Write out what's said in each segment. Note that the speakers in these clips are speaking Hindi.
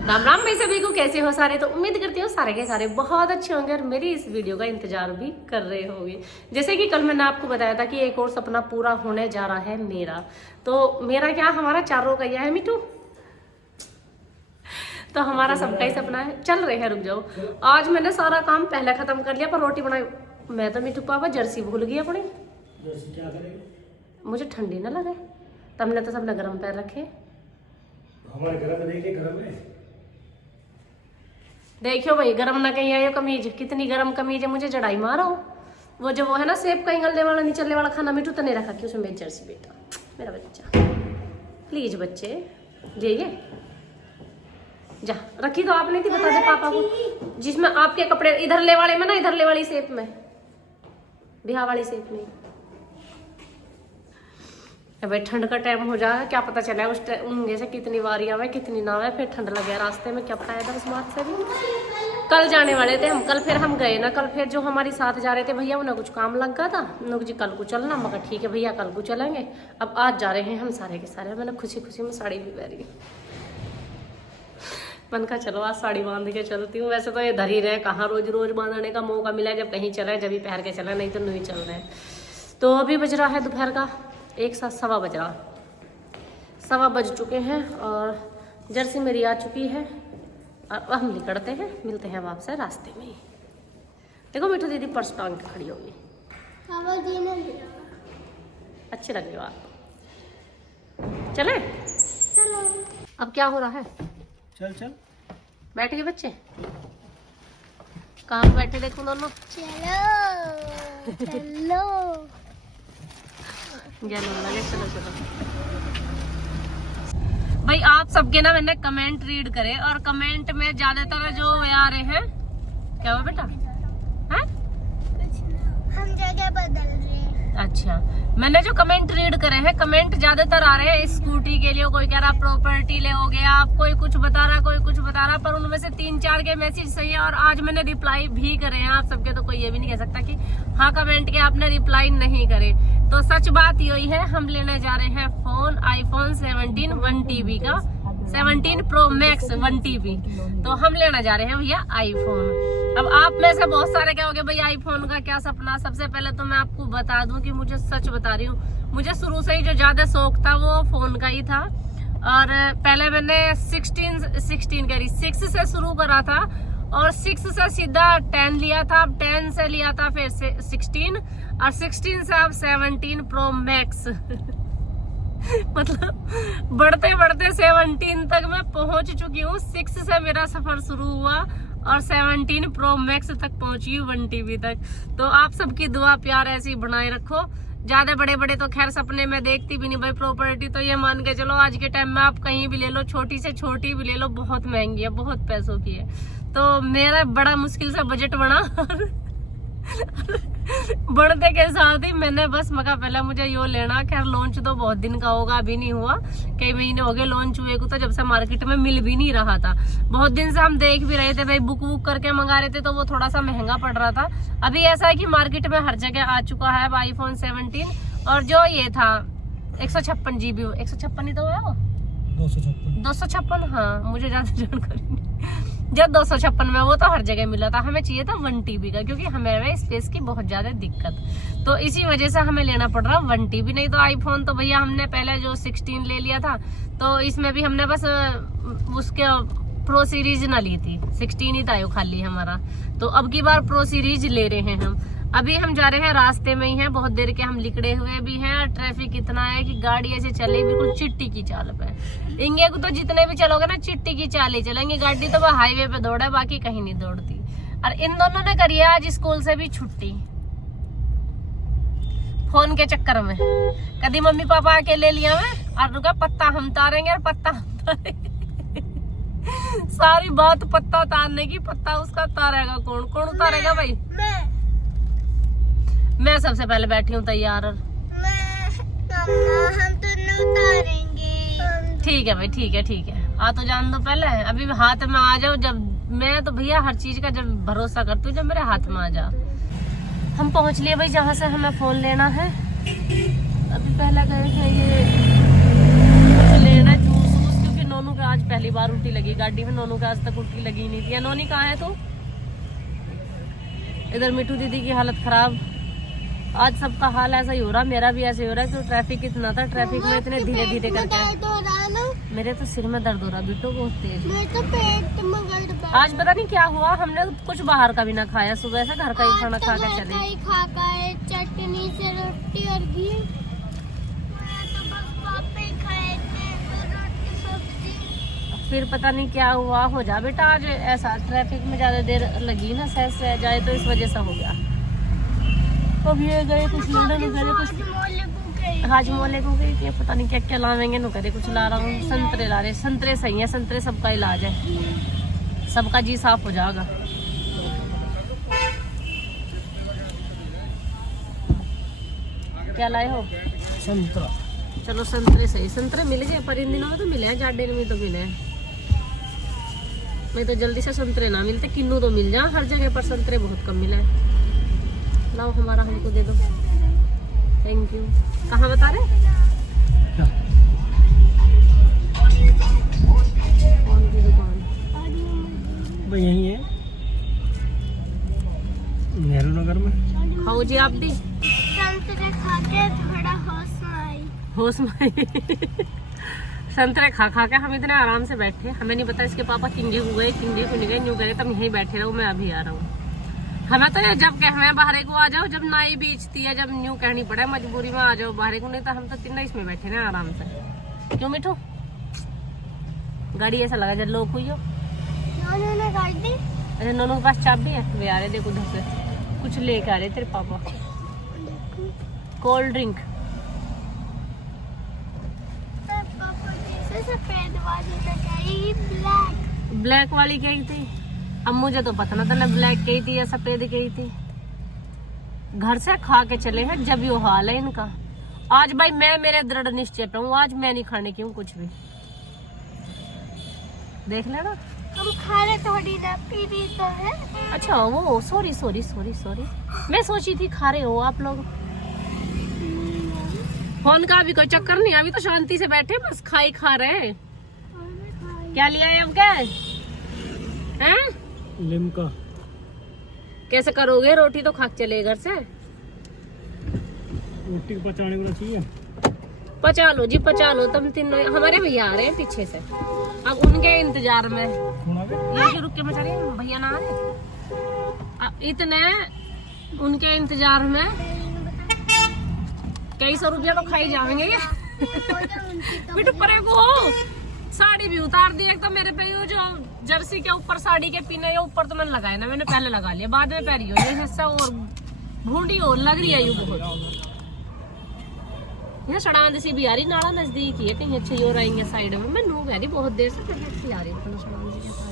राम राम भाई सभी को, कैसे हो सारे। तो उम्मीद करती हूँ सारे के सारे बहुत अच्छे होंगे और मेरी इस वीडियो का इंतजार भी कर रहे होंगे। जैसे कि कल मैंने आपको बताया था कि एक और सपना पूरा होने जा रहा है मेरा। तो मेरा क्या, हमारा चारों का यह है मिठू। तो हमारा सबका ही सपना है। चल रहे हैं, रुक जाओ। आज मैंने सारा काम पहले खत्म कर लिया, पर रोटी बनाई मैं तो मिठू पापा जर्सी भूल गई अपनी। जर्सी क्या करेंगे? मुझे ठंडी ना लगे, तुमने तो सबने गर्म पैर रखे। हमारे घर में देखिए, घर में देखियो भाई, गरम ना कहीं आयो कमीज। कितनी गरम कमीज है, मुझे जड़ाई मारो। वो जो वो है ना सेब कहीं गलने वाला नहीं चलने वाला खाना, मिठू तो नहीं रखा कि उसमें मेरी जर्सी। बेटा मेरा बच्चा, प्लीज बच्चे जाइए। जा रखी तो आपने थी, बता दे पापा को। जिसमें आपके कपड़े इधर ले वाले में ना, इधर ले वाली सेप में, बिहार वाली सेप में। भाई ठंड का टाइम हो जाए, क्या पता चला उस उनगे से कितनी बारी आवे कितनी ना आवे, फिर ठंड लगे रास्ते में। क्या पता है उस बात से भी। कल जाने वाले थे हम, कल फिर हम गए ना। कल फिर जो हमारी साथ जा रहे थे भैया, उन्हें कुछ काम लग गया था। उन्होंने जी कल को चलना, मगर ठीक है भैया कल को चलेंगे। अब आज जा रहे हैं हम सारे के सारे। मैंने खुशी खुशी में साड़ी भी पहनी। मन का चलो आज साड़ी बांध के चलती हूँ। वैसे तो ये धर ही रहे, कहाँ रोज रोज बांधने का मौका मिला। जब कहीं चले जब ही पहन के चले, नहीं तो नहीं चल रहे। तो अभी बज रहा है दोपहर का 1:15 बज रहा, 1:15 बज चुके हैं और जर्सी मेरी आ चुकी है। और हम निकलते हैं, मिलते हैं आपसे रास्ते में। देखो मिठू दीदी पर्स टांग के खड़ी होगी। अच्छे लगे हो आप। चले चलो। अब क्या हो रहा है? चल चल बैठ गए बच्चे, कहाँ बैठे देखो दोनों। चलो चलो लगे, चलो चलो भाई। आप सबके ना मैंने कमेंट रीड करे और कमेंट में ज्यादातर जो आ रहे हैं, क्या हुआ बेटा? हैं? हम जगह बदल रहे हैं। अच्छा, मैंने जो कमेंट रीड करे हैं, कमेंट ज्यादातर आ रहे हैं स्कूटी के लिए। कोई कह रहा प्रॉपर्टी ले हो गया, कोई कुछ बता रहा, कोई कुछ बता रहा। पर उनमें से 3-4 के मैसेज सही है और आज मैंने रिप्लाई भी करे हैं आप सबके। तो कोई ये भी नहीं कह सकता कि हाँ कमेंट के आपने रिप्लाई नहीं करे। तो सच बात यही है, हम लेने जा रहे हैं फोन iPhone 17 1TB का, 17 Pro Max 1TB। तो हम लेना जा रहे हैं भैया iPhone। अब आप में से बहुत सारे कहोगे भाई आईफोन का क्या सपना। सबसे पहले तो मैं आपको बता दूं कि मुझे सच बता रही हूँ, मुझे शुरू से ही जो ज्यादा शौक था वो फोन का ही था। और पहले मैंने 6 से शुरू करा था और 6 से सीधा 10 लिया था। 10 से लिया था फिर 16 और 16 से अब 17 Pro Max। मतलब बढ़ते बढ़ते 17 तक मैं पहुंच चुकी हूँ। 6 से मेरा सफर शुरू हुआ और 17 Pro Max तक पहुंची हूँ, 1TB तक। तो आप सबकी दुआ प्यार ऐसी बनाए रखो। ज्यादा बड़े बड़े तो खैर सपने में देखती भी नहीं भाई। प्रॉपर्टी तो ये मान के चलो आज के टाइम में आप कहीं भी ले लो, छोटी से छोटी भी ले लो, बहुत महंगी है, बहुत पैसों की है। तो मेरा बड़ा मुश्किल से बजट बना बढ़ते के साथ ही मैंने बस मका पहले मुझे यो लेना। खैर लॉन्च तो बहुत दिन का होगा, अभी नहीं हुआ, कई महीने हो गए लॉन्च हुए को। तो जब से मार्केट में मिल भी नहीं रहा था, बहुत दिन से हम देख भी रहे थे भाई, बुक करके मंगा रहे थे, तो वो थोड़ा सा महंगा पड़ रहा था। अभी ऐसा है कि मार्केट में हर जगह आ चुका है iPhone 17। और जो ये था 156 GB, 156 ही तो है वो, 256। हाँ मुझे ज्यादा जानकारी नहीं। जब 256 में वो तो हर जगह मिला था, हमें चाहिए था 1TB का, क्योंकि हमें स्पेस की बहुत ज्यादा दिक्कत। तो इसी वजह से हमें लेना पड़ रहा 1TB। नहीं तो आईफोन तो भैया हमने पहले जो 16 ले लिया था, तो इसमें भी हमने बस उसके प्रो सीरीज ना ली थी, 16 ही था खाली हमारा। तो अब की बार प्रो सीरीज ले रहे हैं हम। अभी हम जा रहे हैं, रास्ते में ही हैं, बहुत देर के हम निकले हुए भी हैं। ट्रैफिक इतना है कि गाड़ी ऐसे चले बिल्कुल चिट्टी की चाल पे। इंगे को तो जितने भी चलोगे ना चिट्टी की चाल ही चलेंगे। गाड़ी तो वह हाईवे पे दौड़ा, बाकी कहीं नहीं दौड़ती। और इन दोनों ने करी है आज स्कूल से भी छुट्टी, फोन के चक्कर में। कभी मम्मी पापा आके ले लिया मैं और रुका पत्ता हम तारेंगे और पत्ता हम तारेंगे। सारी बात पत्ता उतारने की। पत्ता उसका उतारेगा कौन? कौन उतारेगा भाई? मैं सबसे पहले बैठी हूँ तैयार। हम तो नहीं उतारेंगे। ठीक है भाई, ठीक है ठीक है, आ तो जान दो पहले। अभी हाथ में आ जाओ। जब मैं तो भैया हर चीज का जब भरोसा करती हूँ जब मेरे हाथ में आ जाओ। हम पहुँच लिए भाई जहाँ से हमें फोन लेना है। अभी पहले गए हैं ये लेना जूस, क्योंकि नोनू के आज पहली बार उल्टी लगी गाड़ी में। नोनू का आज तक उल्टी लगी नहीं थी। नोनी कहाँ है तू? इधर मिठू दीदी की हालत खराब। आज सबका हाल ऐसा ही हो रहा, मेरा भी ऐसे हो रहा है। तो ट्रैफिक इतना था, ट्रैफिक में इतने धीरे धीरे करके मेरे तो सिर में दर्द हो रहा बिट्टू बहुत तेज। तो पेट में गड़बड़। आज पता नहीं क्या हुआ, हमने कुछ बाहर का भी ना खाया, सुबह से घर का ही खाना खा के चले। खा है चटनी से रोटी और घी। मैं तो बस पापे खाए थे, रोटी सब्जी। फिर पता नहीं क्या हुआ, हो जा बेटा आज ऐसा ट्रैफिक में ज्यादा देर लगी ना, सहज रह जाए तो इस वजह से हो गया। अब ये गए कुछ लंदन गए, कुछ हाजमोले को गई थी, पता नहीं क्या क्या लावेंगे। नु करे कुछ ला रहा हूँ, संतरे ला रहे। संतरे सही है, संतरे सबका इलाज है, सबका जी साफ हो जाएगा। क्या लाए हो? संतरा। चलो संतरे सही, संतरे मिल गए पर इन दिनों में तो मिले हैं, जाडे में तो मिले हैं। मैं तो जल्दी से संतरे ना मिलते, किन्नू तो मिल जा हर जगह पर, संतरे बहुत कम मिले हैं। लाओ हमारा हमको दे दो, थैंक यू। कहाँ बता रहे? क्या? कौन सी दुकान? भाई यही है नेहरू नगर में। खाओ जी आप भी। संतरे खा के थोड़ा होश में आई। संतरे खा खा के हम इतने आराम से बैठे, हमें नहीं पता इसके पापा किंगे को गए, किंगे को नहीं गए, न्यू गए, तब यहीं बैठे रहो। मैं अभी आ रहा हूँ। हमें तो ये जब हमें बाहर को आ जाओ, जब नाई बेचती है, जब न्यू कहनी पड़े मजबूरी में आ जाओ बाहर को, नहीं तो हम तो तीनों इसमें बैठे ना आराम से। क्यों मिठू? गाड़ी ऐसा लगा जब लोग हुई हो। ने गाड़ी दी। अरे नोनू के पास चाबी है, वे आ रहे देखो उधर से कुछ लेके आ रहे तेरे पापा। Cold drink. सफेद वाली लगाई, ब्लैक। ब्लैक वाली कही थी, अब मुझे तो पता ना था ना ब्लैक कही थी या सफेद कही थी। घर से खा के चले हैं, जब यो हाल है इनका। आज भाई मैं मेरे दृढ़ निश्चय पे हूँ, आज मैं नहीं खाने की हूँ कुछ भी। देख लेना। हम खा रहे थोड़ी ना, पी रही तो है। अच्छा वो सॉरी सॉरी सॉरी सॉरी, मैं सोची थी खा रहे हो आप लोग। फोन का अभी कोई चक्कर नहीं, अभी तो शांति से बैठे बस खाई खा रहे हैं। क्या लिया है अब? क्या हैं? लिमका। कैसे करोगे? रोटी तो खा के चले घर से। रोटी को पचाने को चाहिए। पचा लो जी, पचा लो। तुम तीनों, हमारे भैया आ रहे हैं पीछे से, अब उनके इंतजार में। ये रुक के मचा रही है, भैया ना आ रहे, अब इतने उनके इंतजार में कई सौ रुपया तो खाई जाएंगे ये। बेटू परे को हो, साड़ी भी उतार दी। एक तो मेरे पे जो जर्सी के ऊपर साड़ी के पीने या ऊपर तो मैंने लगाया ना, मैंने पहले लगा लिया, बाद में पहरी हो ये हिस्सा और भूडी और लग रही है यू बहुत। यहाँ सड़ांद सी भी आ रही, नाला नजदीक ही है, कहीं अच्छे हो रहेंगे साइड में। मैं नू कह रही बहुत देर से अच्छी आ रही है।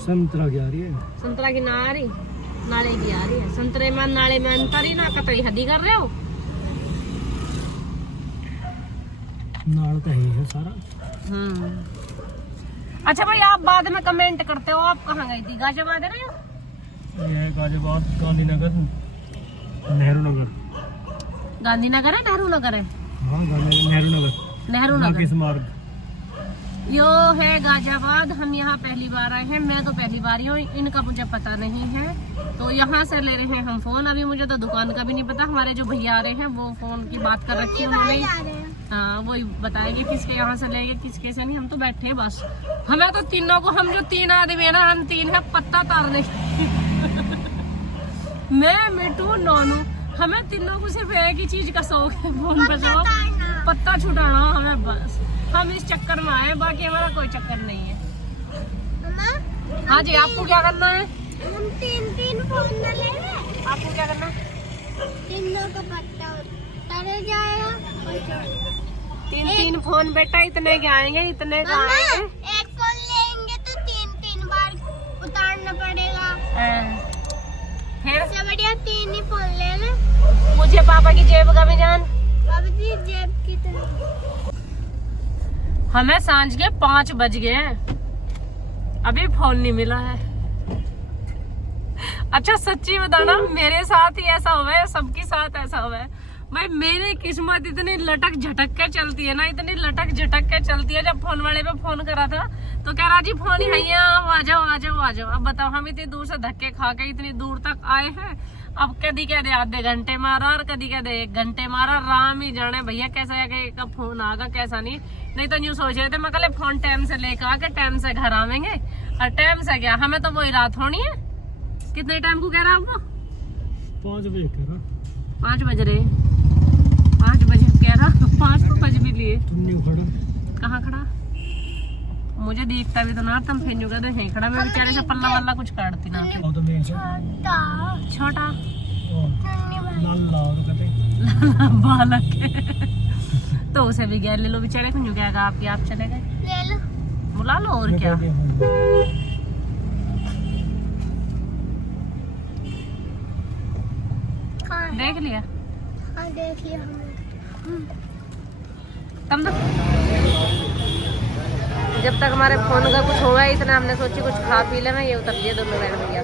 संतरा की आ रही है, संतरा की ना आ रही, नाले की आ रही है। संतरे में नाले में अंतर ही ना, कतई हदी कर रहे हो। नाल तो है सारा। अच्छा भाई आप बाद में कमेंट करते हो, आप कहाँ गई थी? गाजियाबाद है ना? ये है गाजियाबाद, गांधीनगर, नेहरू नगर। गांधीनगर है, नेहरू नगर है? हाँ नेहरू नगर, नेहरू नगर मार्ग। यो है गाजियाबाद। हम यहाँ पहली बार आए हैं, मैं तो पहली बार ही हूँ, इनका मुझे पता नहीं है। तो यहाँ से ले रहे हैं हम फोन। अभी मुझे तो दुकान का भी नहीं पता, हमारे जो भैया आ रहे हैं वो फोन की बात कर रखी है उन्होंने। हाँ वही बताएंगे किसके यहाँ से लेंगे किसके से नहीं। हम तो बैठे हैं बस, हमें तो तीनों को, हम जो तीन आदमी है ना, हम तीन है पत्ता तारने मैं मिठू नोनू, हमें तीनों को सिर्फ एक ही चीज का शौक है, फोन पे जाओ पत्ता छुटाना हमें बस। हम इस चक्कर में आए, बाकी हमारा कोई चक्कर नहीं है। हाँ जी, आपको क्या करना है? हम तीन फोन न लेंगे। आपको क्या करना है? तीनों का पत्ता उतारा जाएगा। तीन फोन बेटा, इतने के आएंगे, इतने का आएंगे। एक फोन लेंगे तो तीन बार उतारना पड़ेगा। फिर इससे बढ़िया तीन ही फोन ले ले। मुझे पापा की जेब का भी जान। पापा जी जेब की तरह। हमें सांझ के 5 बज गए हैं, अभी फोन नहीं मिला है। अच्छा सच्ची बताना, मेरे साथ ही ऐसा हुआ है, सबके साथ ऐसा हुआ है। भाई मेरी किस्मत इतनी लटक झटक के चलती है ना, इतनी लटक झटक के चलती है। जब फोन वाले पे फोन करा था तो कह रहा जी फोन ही है, आ जाओ आ जाओ आ जाओ। अब बताओ हम इतनी दूर से धक्के खा के इतनी दूर तक आए हैं, अब कदी कह दे आधे घंटे मारा और कदी कह दे 1 घंटे मारा। राम ही जाने भैया कैसा है कब फोन आगा कैसा नहीं तो न्यू सोच रहे थे मैं कल फोन टाइम से लेकर आके टाइम से घर आवेंगे, और टाइम से क्या हमें तो वही रात होनी है। कितने टाइम को कह रहा आपको? 5 बजे कह रहा। 5 बज रहे, 5 बजे कह रहा, 5 तो बज भी लिए। तुम खड़ा कहाँ खड़ा? मुझे देखता भी तो ना, तुम फेंजू का तो खड़ा। मैं बेचारे से पल्ला वल्ला कुछ काटती ना। छोटा बालक तो उसे भी गया ले लो बेचारे को। क्या आप चले गए, बुला लो और क्या। देख लिया? हाँ देख लिया तुम तो जब तक हमारे फोन का कुछ होगा इतना हमने सोची कुछ खा पी ले। मैं ये उतर दिए दोनों बहन भैया।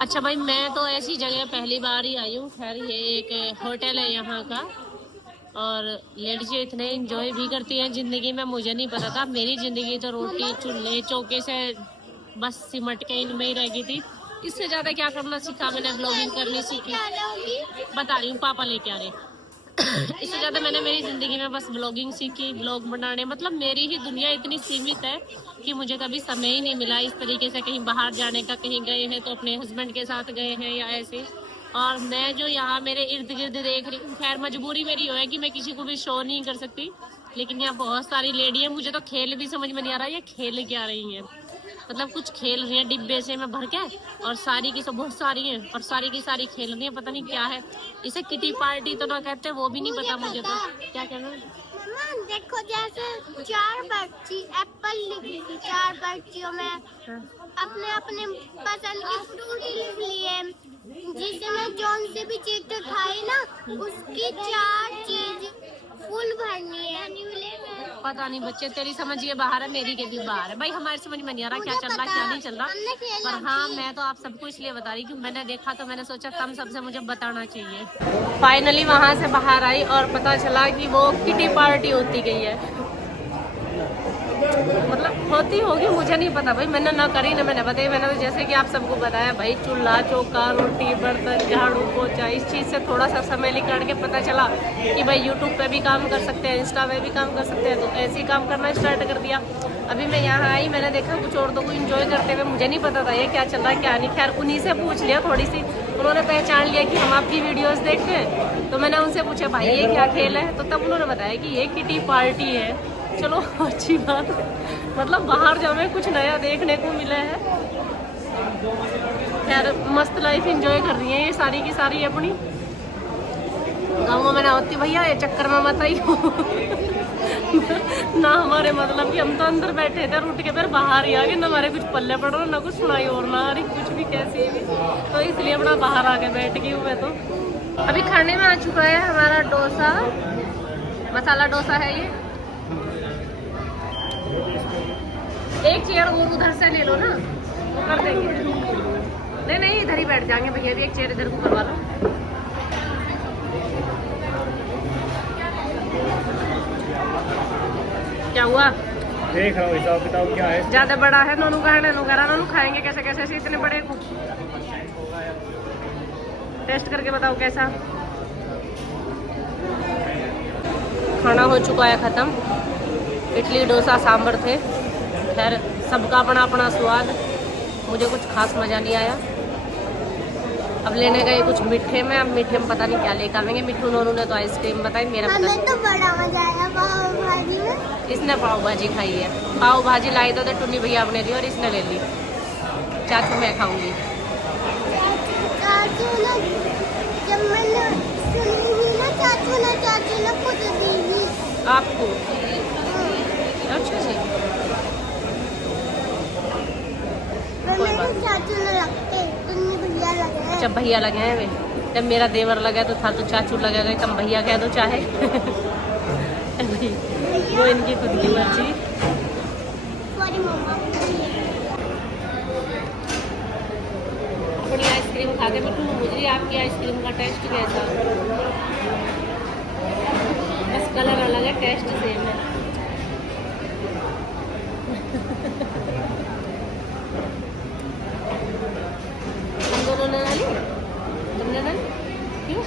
अच्छा भाई मैं तो ऐसी जगह पहली बार ही आई हूँ। खैर ये एक होटल है यहाँ का, और लेडीजें इतने एंजॉय भी करती हैं जिंदगी में। मुझे नहीं पता था, मेरी जिंदगी तो रोटी चूल्हे चौके से बस सिमट के इनमें ही रह गई थी। इससे ज्यादा क्या करना सीखा मैंने, ब्लॉगिंग करनी सीखी। बता रही हूँ पापा लेके आ रहे। इससे ज्यादा मैंने मेरी जिंदगी में बस ब्लॉगिंग सीखी, ब्लॉग बनाने। मतलब मेरी ही दुनिया इतनी सीमित है कि मुझे कभी समय ही नहीं मिला इस तरीके से कहीं बाहर जाने का। कहीं गए हैं तो अपने हस्बैंड के साथ गए हैं या ऐसे। और मैं जो यहाँ मेरे इर्द गिर्द देख रही हूँ, खैर मजबूरी मेरी हो है कि मैं किसी को भी शो नहीं कर सकती, लेकिन यहाँ बहुत सारी लेडी है। मुझे तो खेल भी समझ में नहीं आ रहा ये खेल क्या रही हैं। मतलब कुछ खेल रही है डिब्बे से में भर के, और सारी की सब बहुत सारी हैं और सारी की सारी खेल रही है। पता नहीं क्या है इसे, किटी पार्टी तो ना कहते, वो भी नहीं पता मुझे तो क्या कहना है। मम्मा देखो जैसे 4 बच्ची एप्पल लिखी थी, 4 बच्चियों में अपने अपने पसंद की फ्रूट लिख लिए। जिसमें जौन से भी चीज खाई ना उसकी 4 चीज फुल भरनी है। पता नहीं बच्चे तेरी समझ ये बाहर है, मेरी के भी बाहर है। भाई हमारी समझ में नहीं आ रहा क्या चल रहा क्या नहीं चल रहा। पर हाँ मैं तो आप सबको इसलिए बता रही कि मैंने देखा तो मैंने सोचा तुम सबसे मुझे बताना चाहिए। फाइनली वहाँ से बाहर आई और पता चला कि वो किटी पार्टी होती गई है। मतलब होती होगी मुझे नहीं पता भाई, मैंने ना करी ना मैंने बताई। मैंने तो जैसे कि आप सबको बताया भाई, चूल्हा चौका रोटी बर्तन झाड़ू पोछा, इस चीज़ से थोड़ा सा समय निकाल के पता चला कि भाई यूट्यूब पे भी काम कर सकते हैं, इंस्टा पे भी काम कर सकते हैं। तो ऐसे ही काम करना स्टार्ट कर दिया। अभी मैं यहाँ आई, मैंने देखा कुछ औरतों को इंजॉय करते हुए, मुझे नहीं पता था ये क्या चल रहा है क्या नहीं। खैर उन्हीं से पूछ लिया थोड़ी सी, उन्होंने पहचान लिया कि हम आपकी वीडियोस देखते हैं। तो मैंने उनसे पूछा भाई ये क्या खेल है, तो तब उन्होंने बताया कि ये किटी पार्टी है। चलो अच्छी बात है, मतलब बाहर जाओ कुछ नया देखने को मिला है। यार मस्त लाइफ एंजॉय कर रही है ये सारी की सारी अपनी। गाँव में ना होती भैया ये चक्कर में मत आई हो ना हमारे मतलब कि हम तो अंदर बैठे थे, उठ के फिर बाहर ही आ गए। ना हमारे कुछ पल्ले पड़ रहा ना कुछ सुनाई और ना आ रही कुछ भी कैसी भी, तो इसलिए अपना बाहर आके बैठ गई हूँ मैं तो। अभी खाने में आ चुका है हमारा डोसा, मसाला डोसा है ये। एक चेयर और उधर से ले लो ना, वो कर देंगे। नहीं नहीं इधर ही बैठ जाएंगे भैया, भी एक चेयर इधर को करवा लो। क्या हुआ? देख रहा हूँ हिसाब किताब क्या है। ज्यादा बड़ा है नोनू का है, नोनू कह रहा नोनू खाएंगे कैसे कैसे से इतने बड़े को। टेस्ट करके बताओ कैसा। खाना हो चुका है खत्म, इडली डोसा सांभर थे। खैर सबका अपना अपना स्वाद, मुझे कुछ खास मज़ा नहीं आया। अब लेने गए कुछ मीठे में, अब मीठे में पता नहीं क्या लेकर आवेंगे। मिठू नोनू ने तो आइसक्रीम बताई, मेरा हमें तो बड़ा मजा आया पाव भाजी में। इसने पाव भाजी खाई है, पाव भाजी लाई तो टुन्नी भैया अपने ली और इसने ले ली। चाचू मैं खाऊंगी। चाचू ने जब मैंने सुनी ही ना चाचू ने खुद दी थी आपको। अच्छा जी चाचू ने लगते टुन्नी भैया लगे। अच्छा भैया लगे हैं वे, जब मेरा देवर लगा तो था तो चाचू लगेगा, कम भैया कह दो चाहे वो इनकी खुद की मर्जी। अपनी आइसक्रीम खा के मिठू मुझे आपकी आइसक्रीम का टेस्ट कैसा? बस कलर अलग है, टेस्ट सेम है। हम दोनों ने ना ली, तुमने ना ली? क्यों?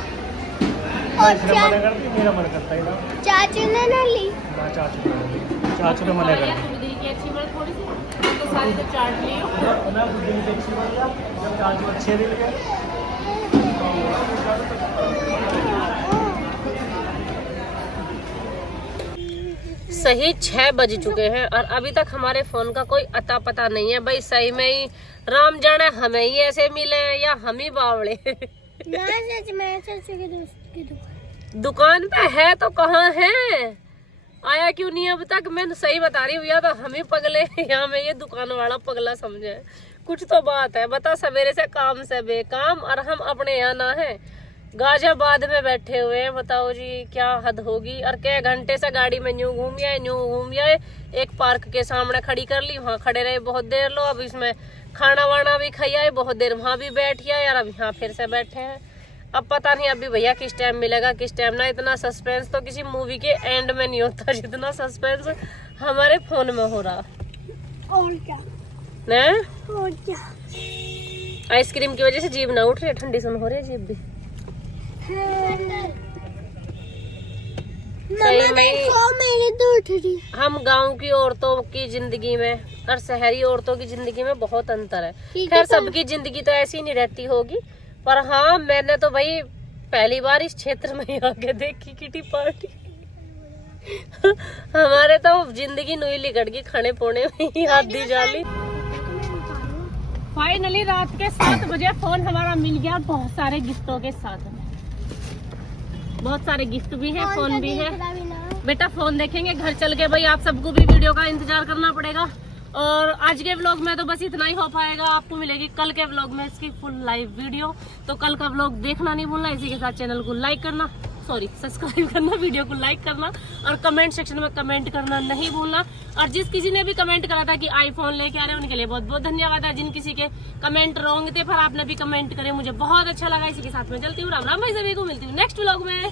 और मना करती, मेरा मन करता है ना। चाचू ने ना ली। ना चाचू ने ली। चाचू ने मना कर तुम दिल की अच्छी बात थोड़ी सी तो सारी तो चाट लियो। ना दिल की अच्छी बात है, जब चाचू अच्छे दिल के। सही 6 बज चुके हैं और अभी तक हमारे फोन का कोई अता पता नहीं है। भाई सही में ही राम जाने हमें ही ऐसे मिले या हम ही बावड़े। मैं चाचू के दोस्त की दुकान पे है तो कहाँ है, आया क्यों नहीं अब तक? मैं सही बता रही हूँ, या तो हम ही पगले या मैं ये दुकान वाला पगला समझे। कुछ तो बात है, बता सवेरे से काम से बेकाम और हम अपने यहाँ ना है, गाजियाबाद में बैठे हुए हैं। बताओ जी क्या हद होगी। और क्या घंटे से गाड़ी में यूं घूम आए, एक पार्क के सामने खड़ी कर ली, वहाँ खड़े रहे बहुत देर। लो अब इसमें खाना वाना भी खाई आए, बहुत देर वहाँ भी बैठ आए, और अब यहाँ फिर से बैठे हैं। अब पता नहीं अभी भैया किस टाइम मिलेगा किस टाइम ना। इतना सस्पेंस तो किसी मूवी के एंड में नहीं होता जितना सस्पेंस हमारे फोन में हो रहा। और क्या ने और क्या, आइसक्रीम की वजह से जीभ ना उठ रही, ठंडी सुन हो रही है जीभ भी। सही में मेरी तो उठ रही। हम गांव की औरतों की जिंदगी में और शहरी औरतों की जिंदगी में बहुत अंतर है। ठीक खैर है, सबकी जिंदगी तो ऐसी नहीं रहती होगी, पर हाँ मैंने तो भाई पहली बार इस क्षेत्र में ही आके देखी किटी पार्टी। हमारे तो जिंदगी नुई लिकट गई, खाने पोने में ही हाथ दी जाली। फाइनली रात के 7 बजे फोन हमारा मिल गया, बहुत सारे गिफ्टों के साथ में। बहुत सारे गिफ्ट भी है, फोन भी है। बेटा फोन देखेंगे घर चल के, भाई आप सबको भी वीडियो का इंतजार करना पड़ेगा। और आज के व्लॉग में तो बस इतना ही हो पाएगा, आपको मिलेगी कल के व्लॉग में इसकी फुल लाइव वीडियो। तो कल का व्लॉग देखना नहीं भूलना। इसी के साथ चैनल को लाइक करना, सब्सक्राइब करना, वीडियो को लाइक करना और कमेंट सेक्शन में कमेंट करना नहीं भूलना। और जिस किसी ने भी कमेंट करा था कि आईफोन लेके आ रहे हैं, उनके लिए बहुत बहुत धन्यवाद है। जिन किसी के कमेंट रॉन्ग थे पर आपने भी कमेंट करे, मुझे बहुत अच्छा लगा। इसी के साथ में चलती हूँ, राम राम भाई, सभी को मिलती हूँ नेक्स्ट व्लॉग में।